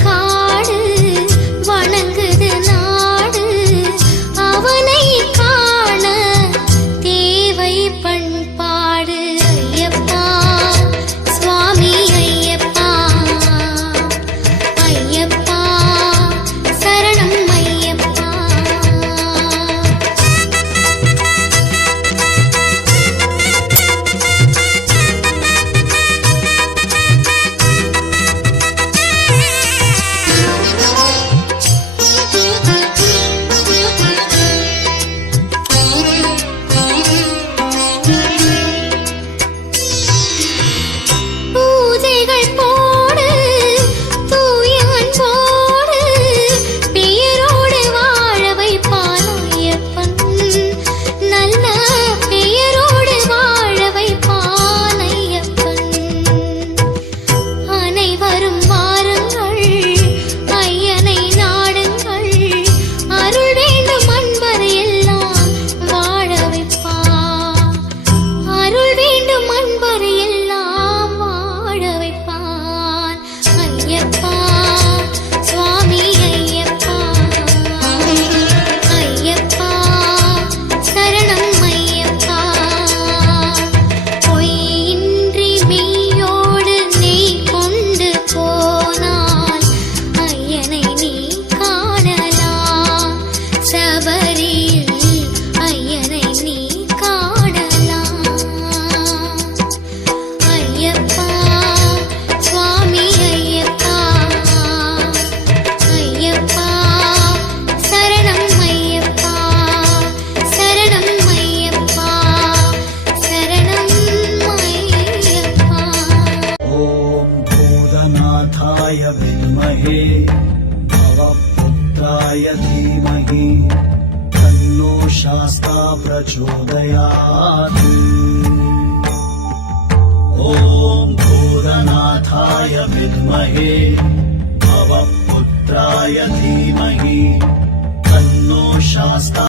காடு வணங்குது நாடு அவனை காண தேவை பண்பாடு ஐயப்பா சுவாமி ஐயப்பா ஐயப்பா சரணம் ஐயப்பா பூஜைகள் போடு தூயவன் போடு பெயரோடு வாழ வைப்பான் ஐயப்பன் நல்ல பெயரோடு வாழ வைப்பான் ஐயப்பன் அனைவரும் வாருங்கள் ஐயனை நாடுங்கள் அருள் வேண்டும் அன்பரை எல்லாம் வாழ வைப்பான் அருள் வேண்டும் அன்பரை எல்லாம் வாழ வைப்பான் ஐயப்பா சுவாமி ஐயப்பா ஐயப்பா சரணம் ஐயப்பா பொய்யின்றி மெய்யோடு நெய் கொண்டு போனால் ஐயனை நீ காணலாம் சபரியில் ஐயனை நீ காணலாம் ஐயப்பா சுவாமி ஐயப்பா ஐயப்பா சரணம் ஐயப்பா சரணம் ஐயப்பா சரணம் ஐயப்பா ॐ भूतनाथाय विद्महे भवपुत्राय धीमहि तन्नो शास्ता प्रचोदयात् ॐ भूतनाथाय विद्महे भवपुत्राय धीमहि